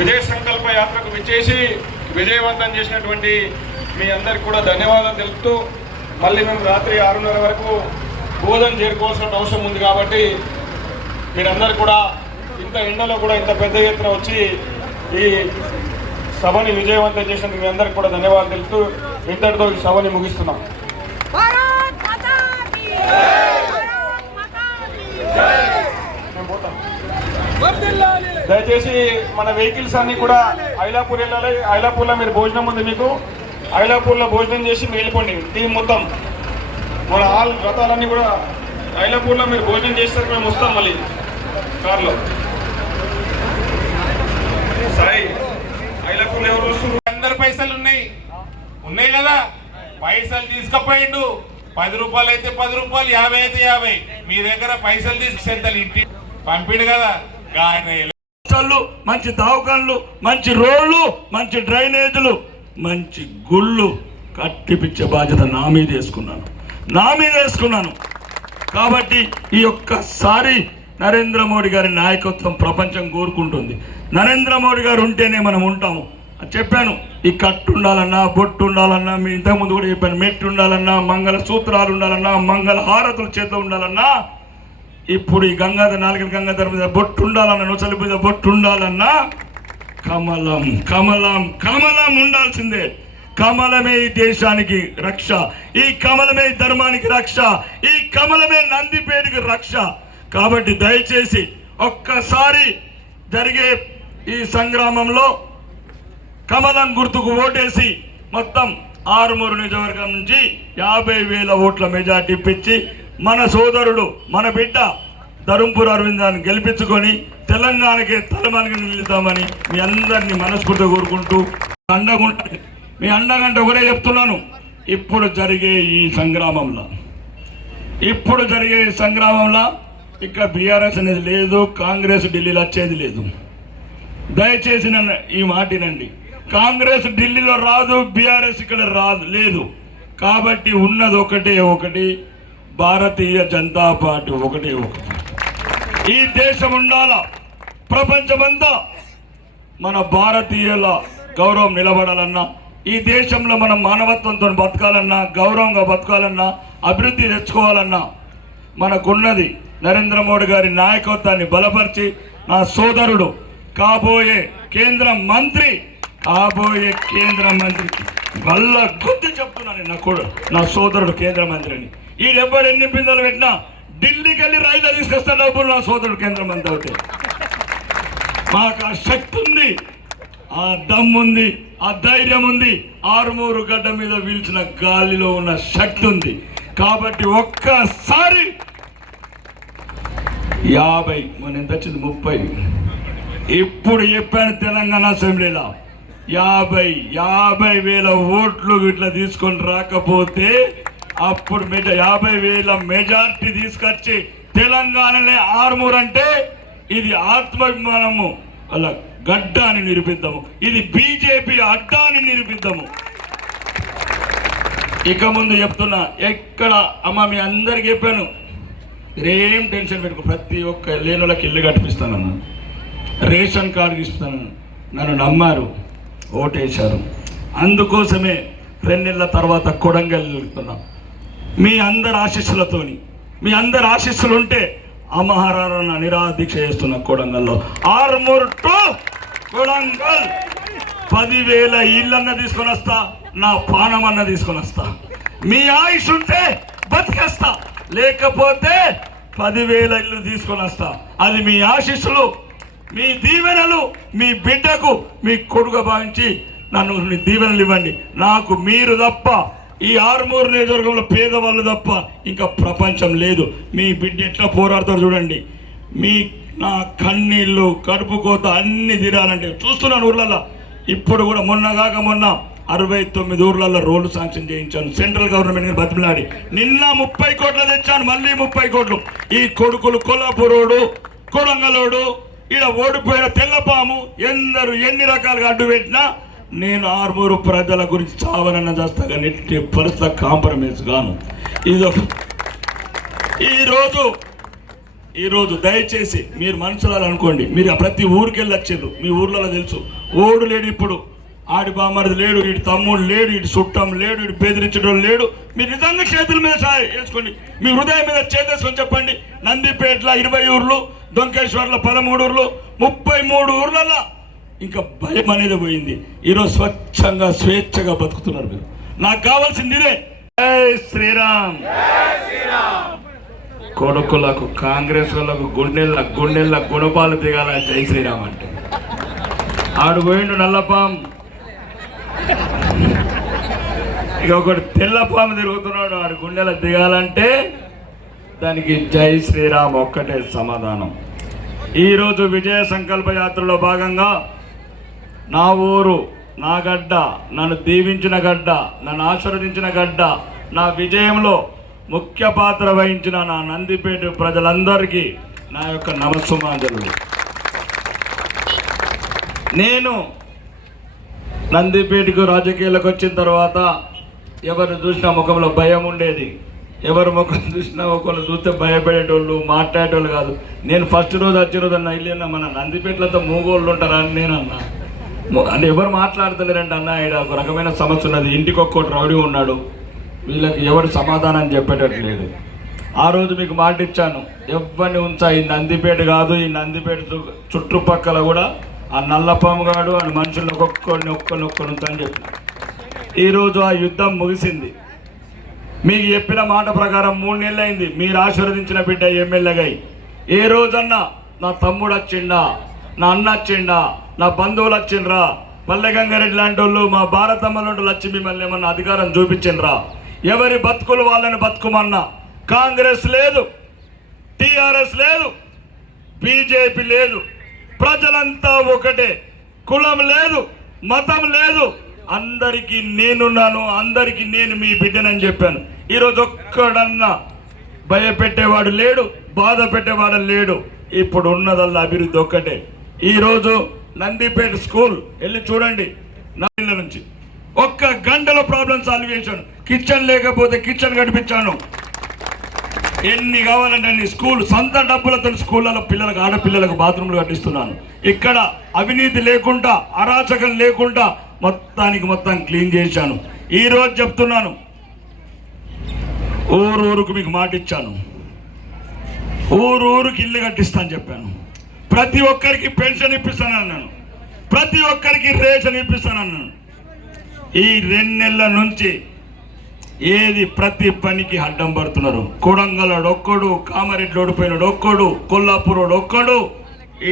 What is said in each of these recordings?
విజయ సంకల్ప యాత్రకు విచ్చేసి విజయవంతం చేసినటువంటి మీ అందరికి కూడా ధన్యవాదాలు తెలుపుతూ మళ్ళీ మేము రాత్రి ఆరున్నర వరకు భోజనం చేరుకోవాల్సిన అవసరం ఉంది కాబట్టి మీరందరూ కూడా ఇంత ఎండలో కూడా ఇంత పెద్ద ఎత్తున వచ్చి ఈ సభని విజయవంతం చేసినందుకు మీ అందరికి కూడా ధన్యవాదాలు తెలుపుతూ ఇంతటితో ఈ సభని ముగిస్తున్నాం. మేము పోతాం. దయచేసి మన వెహికల్స్ అన్ని కూడా ఐలాపూర్ వెళ్ళాలి. ఐలాపూర్లో మీరు భోజనం ఉంది మీకు. ఐలాపూర్లో భోజనం చేసి మేలుకోండి టీం మొత్తం. మన ఆల్ రథాలన్నీ కూడా ఐలాపూర్లో మీరు భోజనం చేస్తారు. మేము వస్తాం మళ్ళీ కార్లో. సరే ఐలాపూర్ ఎవరు వస్తున్నారు? అందరు పైసలు ఉన్నాయి. ఉన్నాయి కదా? పైసలు తీసుకపోయిండు. పది రూపాయలు అయితే పది రూపాయలు యాభై అయితే యాభై. మీ దగ్గర పైసలు తీసుకుంటే ఇంటి పంపిడు కదా? గాయన హాస్టళ్ళు మంచి దావకాన్లు మంచి రోడ్లు మంచి డ్రైనేజీలు మంచి గుళ్ళు కట్టిపిచ్చే బాధ్యత నా మీద వేసుకున్నాను. నా మీద వేసుకున్నాను. కాబట్టి ఈ ఒక్కసారి నరేంద్ర మోడీ గారి నాయకత్వం ప్రపంచం కోరుకుంటుంది. నరేంద్ర మోడీ గారు ఉంటేనే మనం ఉంటాము. చెప్పాను. ఈ కట్టు ఉండాలన్నా బొట్టు ఉండాలన్నా మీ ఇంతకుముందు కూడా చెప్పాను. మెట్టు ఉండాలన్నా మంగళ సూత్రాలు ఉండాలన్నా మంగళ హారతులు చేత ఉండాలన్నా ఇప్పుడు ఈ గంగాధర నాలుగు గంగాధర మీద బొట్టు ఉండాలన్నా నొసలి మీద బొట్టు ఉండాలన్నా కమలం కమలం కమలం ఉండాల్సిందే. కమలమే ఈ దేశానికి రక్ష. ఈ కమలమే ధర్మానికి రక్ష. ఈ కమలమే నందిపేటకి రక్ష. కాబట్టి దయచేసి ఒక్కసారి జరిగే ఈ సంగ్రామంలో కమలం గుర్తుకు ఓటేసి మొత్తం ఆరుమూరు నియోజకవర్గం నుంచి యాభై వేల ఓట్ల మెజార్టీ ఇప్పించి మన సోదరుడు మన బిడ్డ ధరుంపూర్ అరవిందాన్ని గెలిపించుకొని తెలంగాణకి తలమానికి నిలుద్దామని మీ అందరినీ మనస్ఫూర్తిగా కోరుకుంటూ అండగుంట మీ అండగంట ఒకటే చెప్తున్నాను. ఇప్పుడు జరిగే ఈ సంగ్రామంలో ఇప్పుడు జరిగే ఈ సంగ్రామంలో ఇక్కడ బీఆర్ఎస్ అనేది లేదు కాంగ్రెస్ ఢిల్లీలో వచ్చేది లేదు. దయచేసి నన్ను ఈ మాటినండి కాంగ్రెస్ ఢిల్లీలో రాదు బీఆర్ఎస్ ఇక్కడ రాదు లేదు. కాబట్టి ఉన్నది ఒకటే ఒకటి. భారతీయ జనతా పార్టీ ఒకటే ఒకటి ఈ దేశం ఉండాల? ప్రపంచమంతా మన భారతీయుల గౌరవం నిలబడాలన్నా ఈ దేశంలో మనం మానవత్వంతో బతకాలన్నా గౌరవంగా బతకాలన్నా అభివృద్ధి తెచ్చుకోవాలన్నా మనకున్నది నరేంద్ర మోడీ గారి నాయకత్వాన్ని బలపరిచి నా సోదరుడు కాబోయే కేంద్ర మంత్రి కాబోయే కేంద్ర మంత్రి వల్ల గుర్తు చెప్తున్నాను నా కూడా నా సోదరుడు కేంద్ర మంత్రిని. ఈ డెబ్బై ఎన్ని పిందలు పెట్టినా ఢిల్లీకి వెళ్ళి రైలు తీసుకొస్తా డబ్బులు నా సోదరుడు కేంద్ర మంత్రి అవుతాయి మాకు ఆ శక్తి ఉంది ఆ దమ్ ఉంది ఆ ధైర్యం ఉంది ఆరుమూరు గడ్డ మీద పీల్చిన గాలిలో ఉన్న శక్తి ఉంది. కాబట్టి ఒక్కసారి యాభై మన ఎంత వచ్చింది? ముప్పై. ఇప్పుడు చెప్పాను తెలంగాణ అసెంబ్లీలో. యాభై యాభై వేల ఓట్లు ఇట్లా తీసుకొని రాకపోతే అప్పుడు మెజ యాభై వేల మెజార్టీ తీసుకొచ్చి తెలంగాణలో ఆర్మూర్ అంటే ఇది ఆత్మాభిమానము. అలా గడ్డ అని నిరూపిద్దాము. ఇది బీజేపీ అడ్డాన్ని నిరూపిద్దాము. ఇక ముందు చెప్తున్నా ఎక్కడ అమ్మ మీ అందరికి చెప్పాను. ఏం టెన్షన్ పెట్టుకో ప్రతి ఒక్క లేనులకి ఇల్లు కట్టిపిస్తానన్నా రేషన్ కార్డు ఇస్తాను. నన్ను నమ్మారు ఓటేశారు. అందుకోసమే రెండేళ్ళ తర్వాత కొడంగల్ వెళ్తున్నాం మీ అందరి ఆశీస్సులతోని మీ అందరి ఆశీస్సులు ఉంటే అమహారాణ నిరాదీక్ష చేస్తున్న కోడంగల్లో. ఆర్మూర్ టు కోడంగల్. పదివేల ఇళ్ళన్న తీసుకొని వస్తా నా పానమన్న అన్న తీసుకొని వస్తా. మీ ఆయుష్ ఉంటే బతికేస్తా. లేకపోతే పదివేల ఇల్లు తీసుకొని వస్తా. అది మీ ఆశీస్సులు మీ దీవెనలు మీ బిడ్డకు మీ కొడుకు భావించి నన్ను దీవెనలు ఇవ్వండి. నాకు మీరు తప్ప ఈ ఆరుమూరు నియోజకవర్గంలో పేదవాళ్ళు తప్ప ఇంకా ప్రపంచం లేదు. మీ బిడ్డ ఎట్లా పోరాడతారు చూడండి. మీ నా కన్నీళ్ళు కడుపు కోత అన్ని తీరాలంటే చూస్తున్నాను ఊర్లలో ఇప్పుడు కూడా మొన్న కాక మొన్న అరవై తొమ్మిది ఊర్లలో రోడ్లు శాంక్షన్ చేయించాను. సెంట్రల్ గవర్నమెంట్ బతిమలాడి. నిన్న ముప్పై కోట్లు తెచ్చాను మళ్ళీ ముప్పై కోట్లు. ఈ కొడుకులు కొల్లాపురోడు కొడంగలోడు ఇలా ఓడిపోయిన తెల్లపాము ఎందరు ఎన్ని రకాలుగా అడ్డు పెట్టినా నేను ఆరుమూరు ప్రజల గురించి చావనన్న చేస్తా కానీ ఎట్టి పరిస్థితి కాంప్రమైజ్ గాను ఇది ఈరోజు ఈరోజు దయచేసి మీరు మనుషులు అనుకోండి మీరు ప్రతి ఊరికి వెళ్ళి వచ్చారు మీ ఊర్లలో తెలుసు. ఓడు లేడు ఇప్పుడు ఆడి బామ్మరిది లేడు ఇటు తమ్ముడు లేడు ఇటు చుట్టం లేడు ఇటు బెదిరించడం లేడు. మీరు నిజంగా చేతుల మీద సాయ వేసుకోండి. మీ హృదయం మీద చేతేసుకొని చెప్పండి. నందిపేటలో ఇరవై ఊర్లు దొంకేశ్వర్లో పదమూడు ఊర్లు ముప్పై మూడు ఊర్లలో ఇంకా భయం అనేది పోయింది. ఈరోజు స్వచ్ఛంగా స్వేచ్ఛగా బతుకుతున్నారు మీరు. నాకు కావాల్సింది ఇదే. జై శ్రీరామ్. కొడుకులకు కాంగ్రెస్ వాళ్ళకు గుండెళ్ళ గుండెళ్ళ గుణపాలు దిగాల జై శ్రీరామ్ అంటే. ఆడు పోయిండు నల్లపాం. ఇక ఒకటి తెల్లపాము తిరుగుతున్నాడు ఆడు గుండెల దిగాలంటే దానికి జై శ్రీరామ్ ఒక్కటే సమాధానం. ఈరోజు విజయ సంకల్ప యాత్రలో భాగంగా నా ఊరు నా గడ్డ నన్ను దీవించిన గడ్డ నన్ను ఆశీర్వదించిన గడ్డ నా విజయంలో ముఖ్య పాత్ర వహించిన నా నందిపేట ప్రజలందరికీ నా యొక్క నమస్సుమాంజలు. నేను నందిపేటకు రాజకీయాలకు వచ్చిన తర్వాత ఎవరు చూసినా ముఖంలో భయం ఉండేది. ఎవరు ముఖం చూసినా ఒకళ్ళు చూస్తే భయపడేటోళ్ళు మాట్లాడేటోళ్ళు కాదు. నేను ఫస్ట్ రోజు వచ్చిన రోజు అన్న ఇల్లు మన నందిపేటలతో మూగోళ్ళు ఉంటారని అని నేను అన్నా. అంటే ఎవరు మాట్లాడతలేరండి అన్న ఇక్కడ ఒక రకమైన సమస్య ఉన్నది. ఇంటికి ఒక్కోటి రౌడీ ఉన్నాడు. వీళ్ళకి ఎవరు సమాధానం చెప్పేటట్లేదు. ఆ రోజు మీకు మాట ఇచ్చాను. ఎవరిని ఉంచా? ఈ నందిపేట కాదు ఈ నందిపేట చు- చుట్టుపక్కల కూడా ఆ నల్లపాము గాడు ఆ మనుషులను ఒక్కొక్కరిని ఒక్కరిని ఒక్కరిని ఉంచా అని చెప్పిన. ఈరోజు ఆ యుద్ధం ముగిసింది. మీకు చెప్పిన మాట ప్రకారం మూడు నెలలైంది. అయింది మీరు ఆశీర్వదించిన బిడ్డ ఎమ్మెల్యేగా అయి. ఏ రోజన్నా నా తమ్ముడు వచ్చిండా? నా అన్న వచ్చిండా? నా బంధువులు వచ్చిండ్రా. పల్లె గంగారెడ్డి లాంటి వాళ్ళు మా భారతమ్మ లాంటి వచ్చి మిమ్మల్ని ఏమన్నా అధికారం చూపించిండ్రా. ఎవరి బతుకులు వాళ్ళని బతుకుమన్నా? కాంగ్రెస్ లేదు. టీఆర్ఎస్ లేదు. బీజేపీ లేదు. ప్రజలంతా ఒకటే. కులం లేదు. మతం లేదు. అందరికీ నేనున్నాను. అందరికీ నేను మీ బిడ్డనని చెప్పాను. ఈరోజు ఒక్కడన్నా భయపెట్టేవాడు లేడు. బాధ పెట్టేవాడు లేడు. ఇప్పుడు ఉన్నదల్లా అభివృద్ధి ఒక్కటే. ఈరోజు నందిపేట స్కూల్. వెళ్ళి చూడండి. నా నుంచి. ఒక్క గంటలో ప్రాబ్లం సాల్వ్ చేశాను. కిచెన్ లేకపోతే కిచెన్ కనిపించాను. ఎన్ని కావాలంటే అన్ని స్కూల్ సొంత డబ్బులతో స్కూళ్ళలో పిల్లలకు ఆడపిల్లలకు బాత్రూమ్లు కట్టిస్తున్నాను. ఇక్కడ అవినీతి లేకుండా అరాచకం లేకుండా మొత్తానికి మొత్తం క్లీన్ చేశాను. ఈరోజు చెప్తున్నాను. ఊరు ఊరుకు మీకు మాట ఇచ్చాను ఊరు ఇల్లు కట్టిస్తాను చెప్పాను. ప్రతి ఒక్కరికి పెన్షన్ ఇప్పిస్తాను అన్నాను ప్రతి ఒక్కరికి రేషన్ ఇప్పిస్తాను అన్నాను ఈ రెండు నెలల నుంచి ఏది ప్రతి పనికి అడ్డం పడుతున్నారు? కొడంగలాడు ఒక్కడు కామారెడ్డి ఓడిపోయినాడు ఒక్కడు కొల్లాపూరోడు ఒక్కడు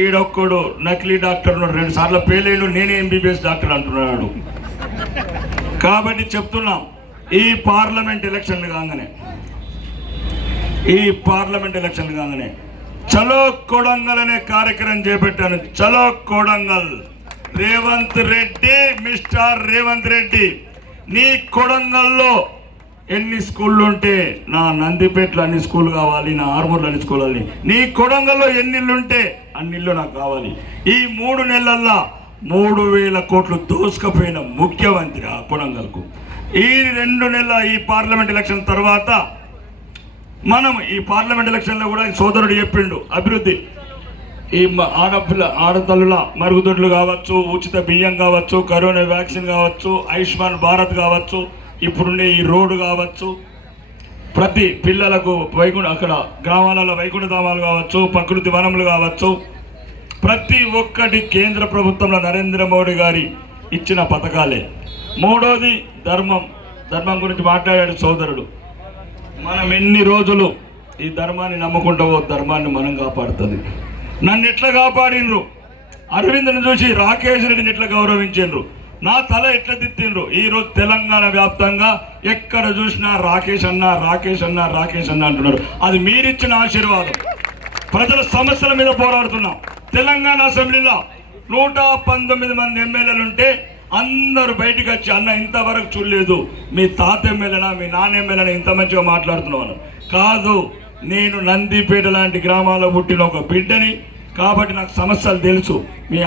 ఈడొక్కడు నకిలీ డాక్టర్ ఉన్నాడు. రెండు సార్లు పేలేడు నేనే ఎంబీబీఎస్ డాక్టర్ అంటున్నాడు. కాబట్టి చెప్తున్నాం ఈ పార్లమెంట్ ఎలక్షన్లు కాగానే ఈ పార్లమెంట్ ఎలక్షన్లు కాగానే చలో కొడంగల్ అనే కార్యక్రమం చేపట్టాను. చలో కొడంగల్. రేవంత్ రెడ్డి మిస్టర్ రేవంత్ రెడ్డి నీ కొడంగల్లో ఎన్ని స్కూళ్ళు ఉంటే నా నందిపేటలో అన్ని స్కూల్ కావాలి నా ఆర్మూర్లో అన్ని స్కూల్ కావాలి. నీ కొడంగల్లో ఎన్ని ఉంటే అన్ని నాకు కావాలి. ఈ మూడు నెలల్లో మూడు వేల కోట్లు దోసుకపోయిన ముఖ్యమంత్రి ఆ కొడంగల్కు. ఈ రెండు నెలల ఈ పార్లమెంట్ ఎలక్షన్ తర్వాత మనం ఈ పార్లమెంట్ ఎలక్షన్లో కూడా ఈ సోదరుడు చెప్పిండు అభివృద్ధి. ఈ ఆడపిల్ల ఆడతల్లుల మరుగుదొడ్లు కావచ్చు ఉచిత బియ్యం కావచ్చు కరోనా వ్యాక్సిన్ కావచ్చు ఆయుష్మాన్ భారత్ కావచ్చు ఇప్పుడుండే ఈ రోడ్డు కావచ్చు. ప్రతి పిల్లలకు వైకుంఠ అక్కడ గ్రామాలలో వైకుంఠధామాలు కావచ్చు ప్రకృతి వనములు కావచ్చు. ప్రతి ఒక్కటి కేంద్ర ప్రభుత్వంలో నరేంద్ర మోడీ గారి ఇచ్చిన పథకాలే. మూడోది ధర్మం. ధర్మం గురించి మాట్లాడాడు సోదరుడు. మనం ఎన్ని రోజులు ఈ ధర్మాన్ని నమ్ముకుంటావో ధర్మాన్ని మనం కాపాడుతుంది. నన్ను ఎట్లా కాపాడినరు? అరవింద్ని చూసి రాకేష్ రెడ్డిని ఎట్లా గౌరవించిండ్రు? నా తల ఎట్లా తిట్టిండ్రు ఈరోజు తెలంగాణ వ్యాప్తంగా ఎక్కడ చూసినా రాకేష్ అన్న రాకేష్ అన్న రాకేష్ అన్న అంటున్నారు. అది మీరిచ్చిన ఆశీర్వాదం. ప్రజల సమస్యల మీద పోరాడుతున్నాం. తెలంగాణ అసెంబ్లీలో నూట పంతొమ్మిది మంది ఎమ్మెల్యేలు ఉంటే అందరూ బయటికి వచ్చి అన్న ఇంతవరకు చూడలేదు. మీ తాత ఎమ్మెల్యేనా మీ నాన్న ఎమ్మెల్యేనా ఇంత మంచిగా మాట్లాడుతున్నాను కాదు నేను నందిపేట లాంటి గ్రామాల్లో పుట్టిన ఒక బిడ్డని కాబట్టి నాకు సమస్యలు తెలుసు. మీ